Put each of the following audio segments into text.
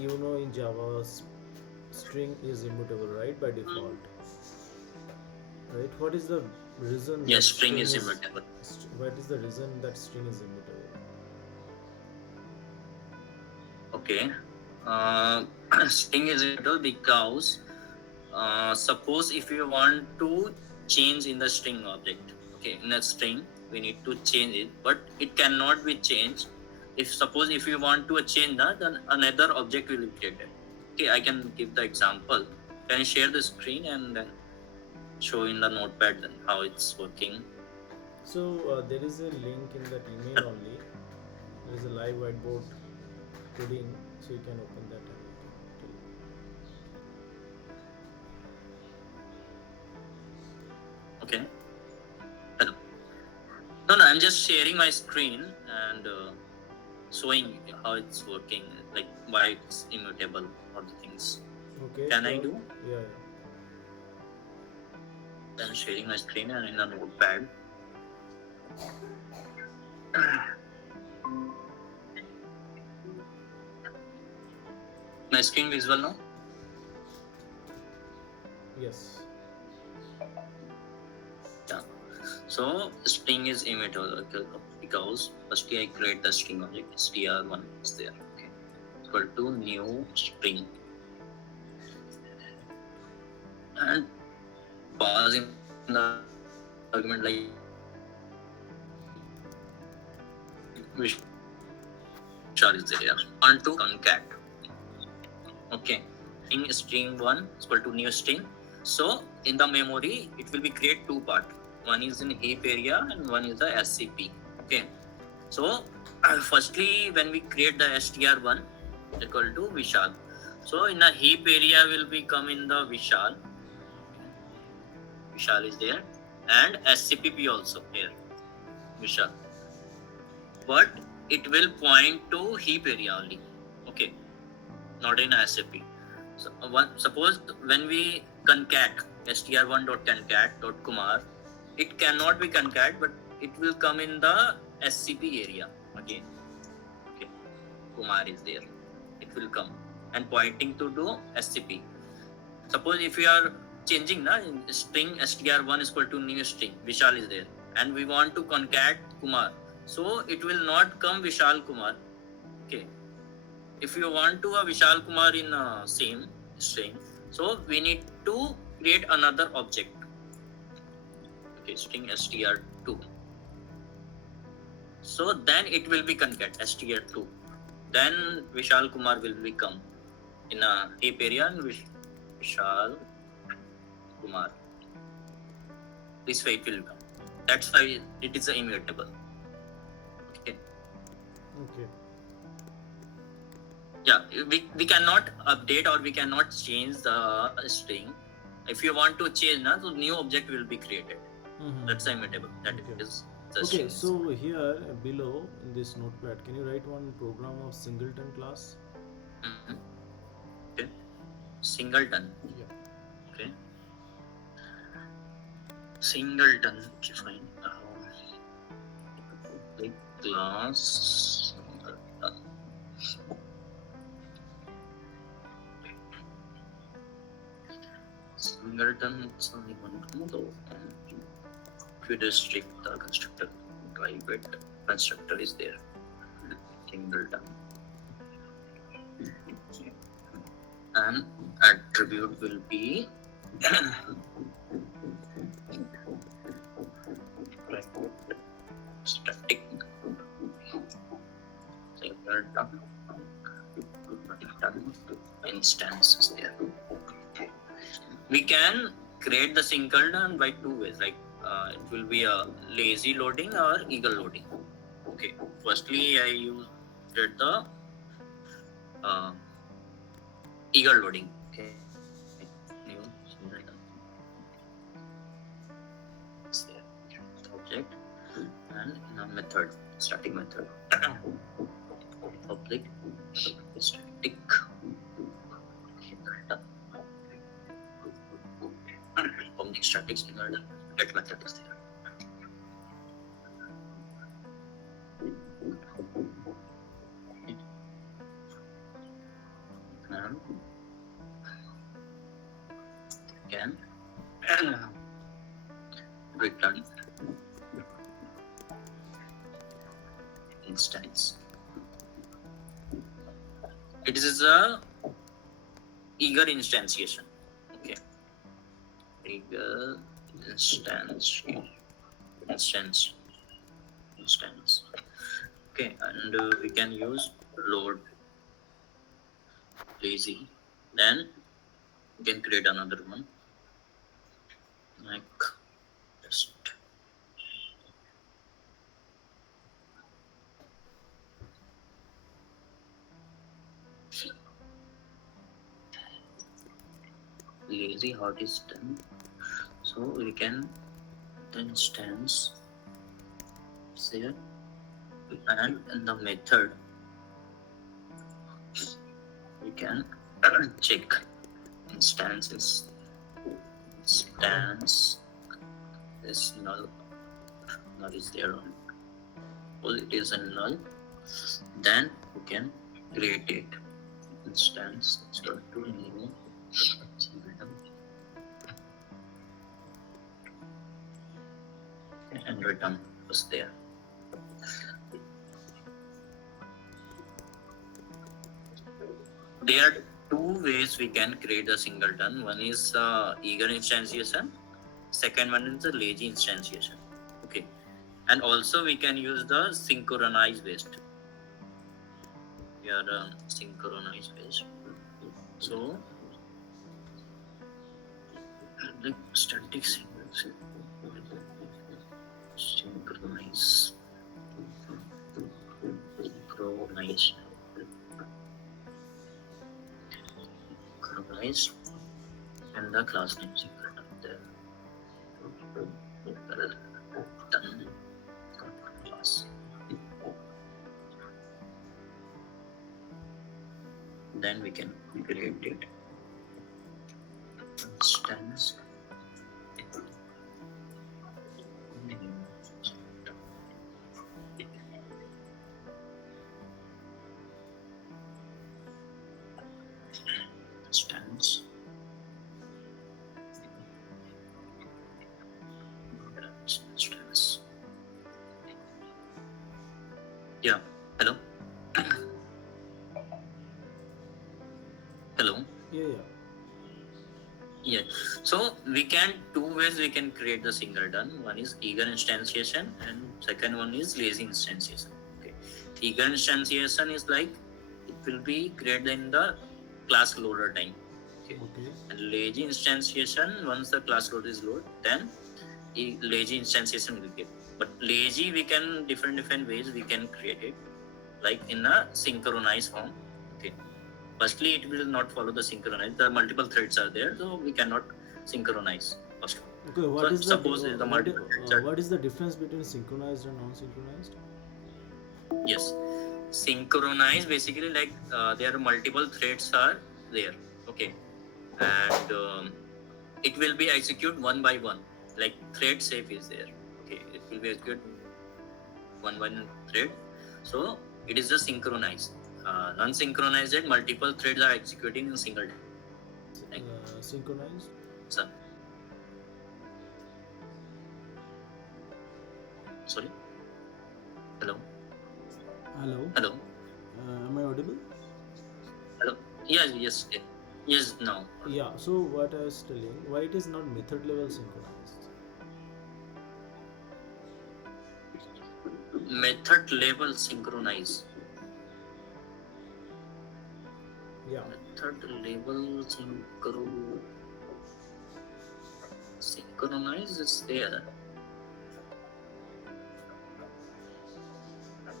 You know, in Java, string is immutable, right, by default. Right? What is the reason Yes, that string string is is? immutable. What is the reason that string is immutable? Okay. Uh, String is immutable because suppose if you want to change in the string object, okay, in a string we need to change it, but it cannot be changed. If suppose if you want to change that, then another object will be created. Okay, I can give the example. Can you share the screen and then show in the notepad then how it's working? So there is a link in that email only. There is a live whiteboard coding, so you can open that and you can tell. Okay. Hello. No, I'm just sharing my screen and showing how it's working, like why it's immutable, all the things. Okay, Can I sure. do? Yeah, yeah. I'm sharing my screen and in a notepad. My screen visual now? Yes. Yeah. So string is immutable because firstly I create the string object str1 is there. Okay. Equal to new string and passing the argument like Vishal is there. Want to concat. Okay. String1 is equal to new string. So in the memory it will be create two part. One is in heap area and one is the SCP. Okay. So firstly when we create the str1 equal to Vishal. So in a heap area will be come in the Vishal. Vishal is there and SCPP also here. Vishal. But it will point to heap area only. Okay. Not in SCP. So suppose when we concat str1.concat.kumar, it cannot be concat, but it will come in the SCP area again. Okay, Kumar is there. It will come and pointing to do SCP. Suppose if we are changing na string str1 is equal to new string, Vishal is there, and we want to concat Kumar, so it will not come Vishal Kumar. Okay, if you want to a Vishal Kumar in same string, so we need to create another object. Okay, string str2. So then it will be concat str2. Then Vishal Kumar will become in a heap area and Vishal Kumar. This way it will come. That's why it is immutable. Okay. Okay. Yeah, we cannot update or we cannot change the string. If you want to change, na, so new object will be created. Mm-hmm. That's immutable. That Okay. is the Okay, string. so here below in this notepad, can you write one program of Singleton class? Mm-hmm. Okay. Singleton. Yeah. Okay. Singleton. Okay, fine. Like class Singleton. Singleton. It's only one though. If you restrict the constructor, private constructor is there. Singleton. And attribute will be static Singleton instance is there. We can create the Singleton by two ways, like it will be a lazy loading or eagle loading. Okay, firstly I used the uh, eagle loading. Okay, new Singleton. It's there. Object and in a method, static method. Public static public static Singleton get method is there. and can return instance. It is a eager instantiation. Okay, eager instance. Okay, and we can use load lazy. Then we can create another one like just lazy how it is done. So we can instance here and in the method we can check instance is null is there on well it is a null, then we can create it instance start to new Singleton and return was there. There are two ways we can create a singleton. One is eager instantiation. Second one is the lazy instantiation. Okay, and also we can use the synchronize based. We are synchronize based. So the static synchronize and the class name singleton there. Done class. Then we can create it instance instance yeah hello yeah so we can two ways we can create the singleton. One is eager instantiation and second one is lazy instantiation. Okay, eager instantiation is like it will be created in the class loader time. Okay. And lazy instantiation, once the class loader is loaded, then lazy instantiation will get. But lazy we can different ways we can create it, like in a synchronized form. Okay. Firstly, it will not follow the synchronize. The multiple threads are there, so we cannot synchronize. First. Okay, what is the difference between synchronized and non-synchronized? Yes, synchronized basically like there are multiple threads are there. Okay, and it will be executed one by one. Like thread safe is there. Okay, it will be executed one by one thread. So it is the synchronized. Non-synchronized, multiple threads are executing in single time. Synchronized? Sir. Sorry? Hello? Am I audible? Hello? Yes, now. Yeah, so what I was telling, why it is not method level synchronized? Method level synchronize. Yeah. Method level synchronize is there.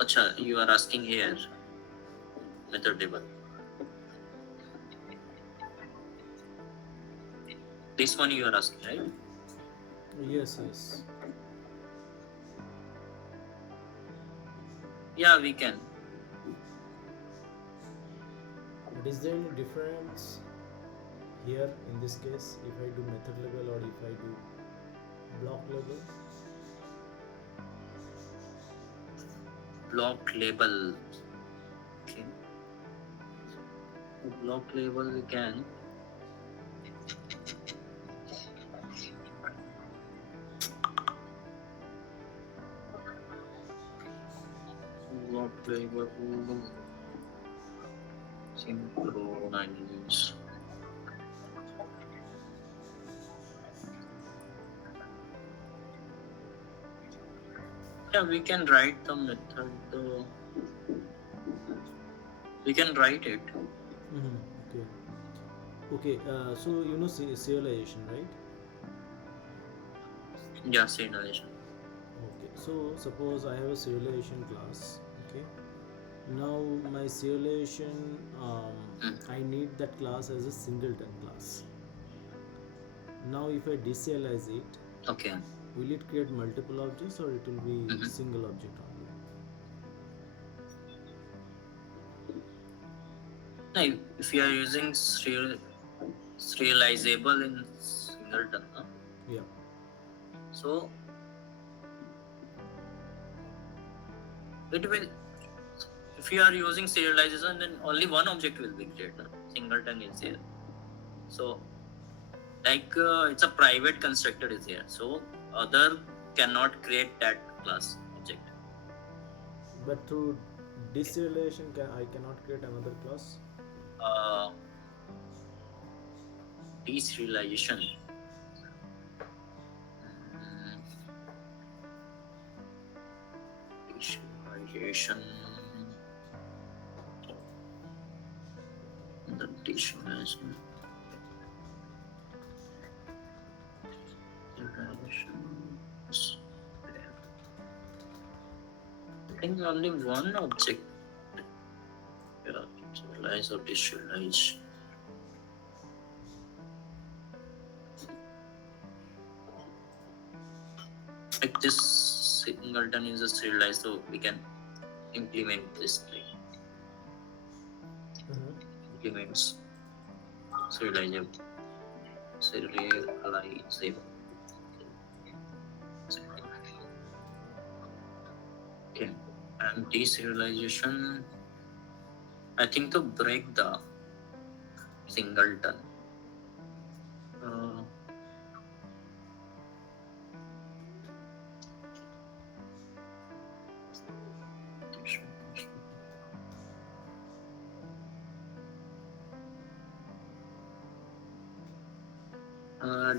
Acha, you are asking here method level. This one you are asking, right? Yes. Yeah, we can. But is there any difference here in this case if I do method level or if I do block level? Block label. Okay. block label we can. Block label synchronize. Yeah, we can write the method. We can write it. Okay. Okay. So you know serialization, right? Yeah, serialization. Okay. So suppose I have a serialization class. Okay. Now my serialization, I need that class as a singleton class. Now if I deserialize it, Okay. will it create multiple objects or it will be single object only? Now, if you are using serializable in Singleton, Yeah. so it will. If you are using serialization, then only one object will be created. Singleton is there. So, like it's a private constructor is here. So other cannot create that class object. But through deserialization, I cannot create another class. Uh, Deserialization. Deserialization. The deserialization. I think only one object. Yeah, serialize or deserialize. Like this singleton is a serialized, so we can implement this thing. Implements serializable. Serializable. Okay. And deserialization, I think to break the singleton.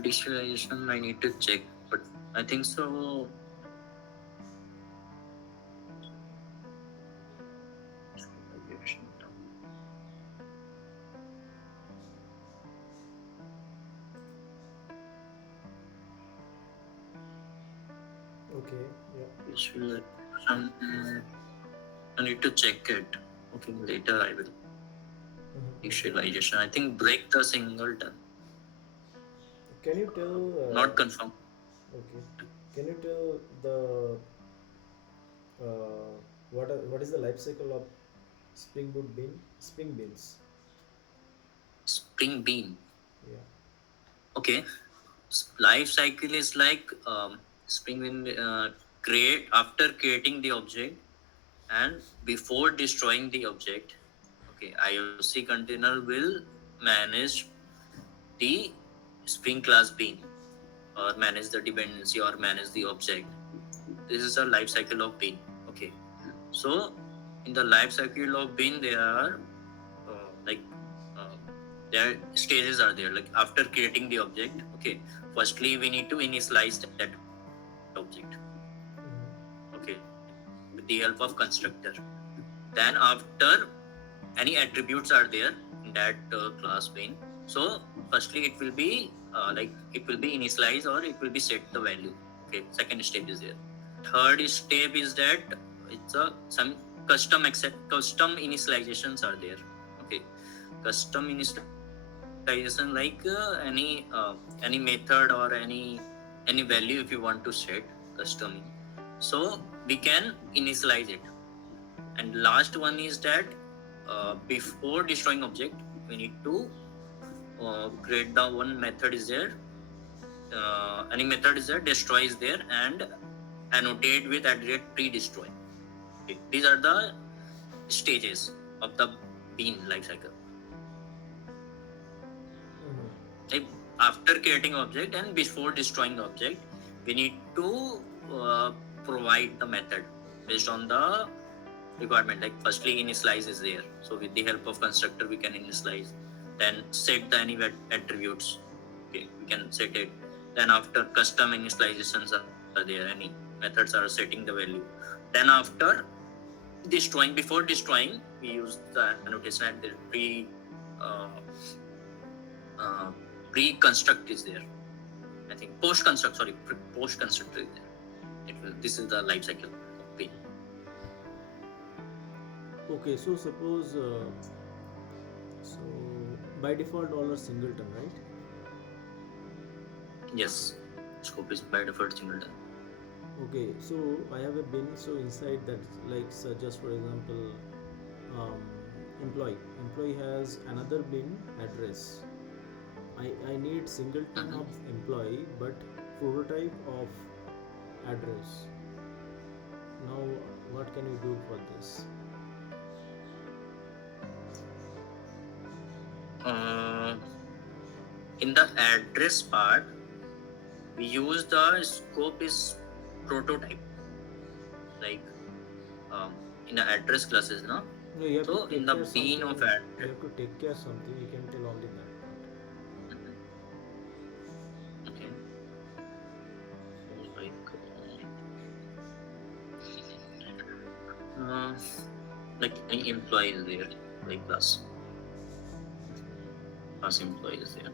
Deserialization, I need to check, but I think so. Okay. Yeah. Deserialization, I need to check it. Okay, later I will. Deserialization, I think break the singleton. Can you tell? Not confirm. Okay. Can you tell the what is the life cycle of spring beans? Spring bean. Yeah. Okay. Life cycle is like spring bean create after creating the object and before destroying the object. Okay, IOC container will manage the spring class bean or manage the dependency or manage the object. This is a life cycle of bean. Okay, so in the life cycle of bean there are like their stages are there. Like after creating the object, okay, firstly we need to initialize that object. Okay, with the help of constructor. Then after any attributes are there in that class bean, so firstly it will be it will be initialized or it will be set the value. Okay, second step is there. Third step is that it's some custom initializations are there. Okay, custom initialization like any method or any value if you want to set custom, so we can initialize it. And last one is that before destroying object we need to create the one method is there, any method is there, destroy is there, and annotate with @pre-destroy. Okay. These are the stages of the bean lifecycle. Like after creating object and before destroying the object, we need to provide the method based on the requirement. Like firstly initialize is there, so with the help of constructor we can initialize, then set the any attributes. Okay, we can set it. Then after custom initializations are there, any methods are setting the value. Then after destroying, before destroying, we use the annotation and the uh, pre-construct is there. I think post construct is there. This is the life cycle of P. Okay, so suppose so by default all are singleton, right? Yes, scope is by default singleton. Okay, so I have a bin. So inside that, like just for example, um, employee has another bin address. I need singleton of employee but prototype of address. Now what can you do for this? In the address part, we use the scope is prototype. Like in the address classes, no? No, you have So to in take the care bean something. of address. You have to take care something. You can tell only that part. Okay. Like any employee is there, like class employee is there.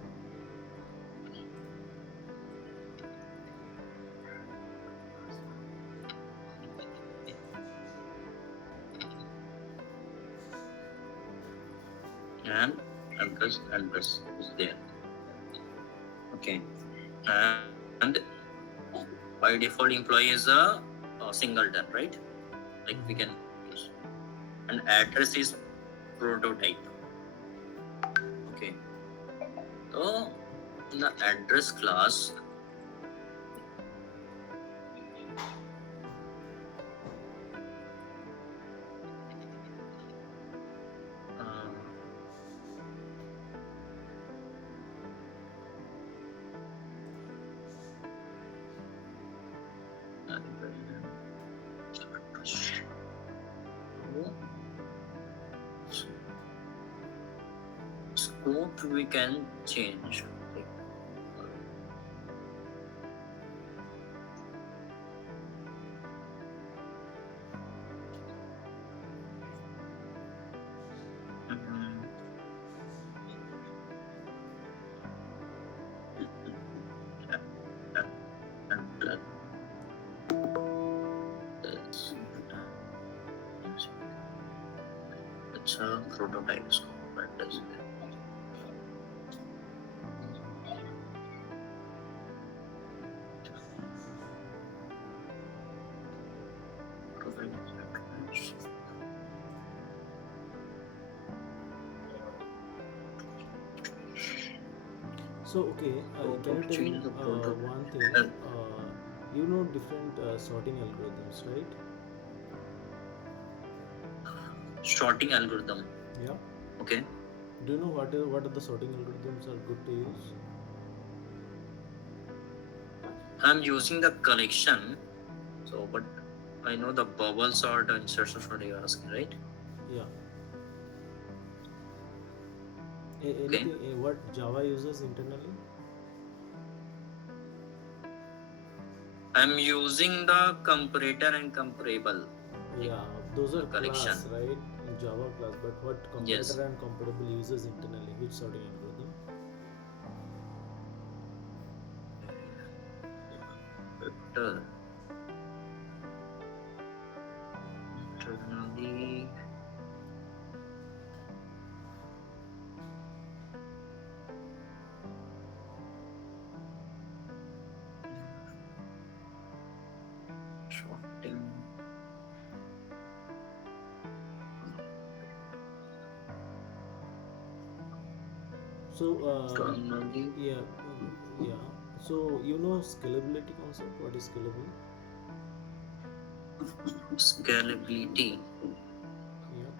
And address is there. Okay. And by default employee is a singleton, right? Like we can use. And address is prototype. Okay. So in the address class, scope we can change. It's a prototype scope. That is So okay, can you tell me one thing? You know different sorting algorithms, right? sorting algorithm. Yeah. Okay. Do you know what are the sorting algorithms are good to use? I'm using the collection. So, but I know the bubble sort and insertion sort you are asking, right? Yeah. Anything, what Java uses internally? I'm using the comparator and comparable. Yeah, those are collection, class, right? In Java class. But what comparator and comparable uses internally? Which sorting algorithm? Vector. Internally. Sorting. So yeah. So you know scalability concept. What is scalable? Scalability. Yeah.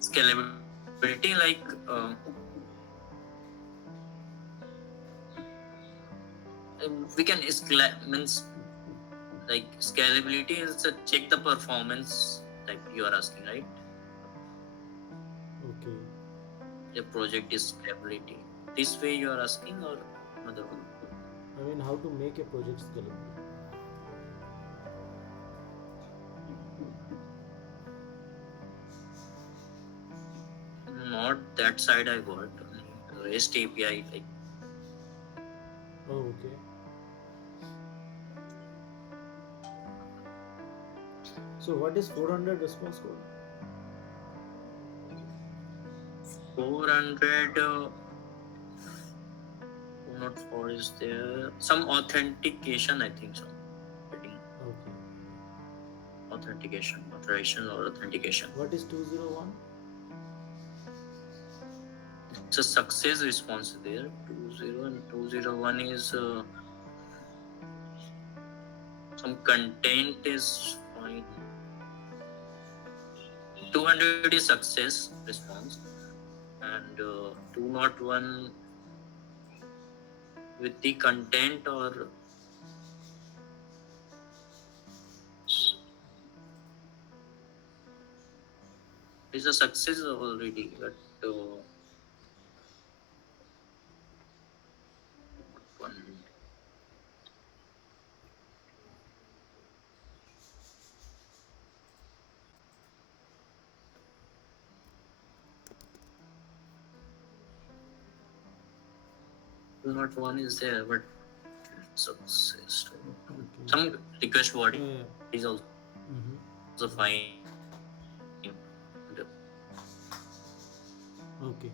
Scalability like we can means like scalability is to check the performance type you are asking, right? Okay. The project is scalability. This way you are asking or another one? I mean, how to make a project scalable? Not that side I got. REST API like Oh, okay. So what is 400 response code? 400. Not 4 is there. Some authentication, I think so. Okay. Authentication, authorization or authentication. What is 201? It's a success response there. 20 and 201 is some content is fine. 200 is success response, and 201 with the content or is a success already, but one. Not one is there, but success. Okay. Some request body Yeah. is also fine. Okay.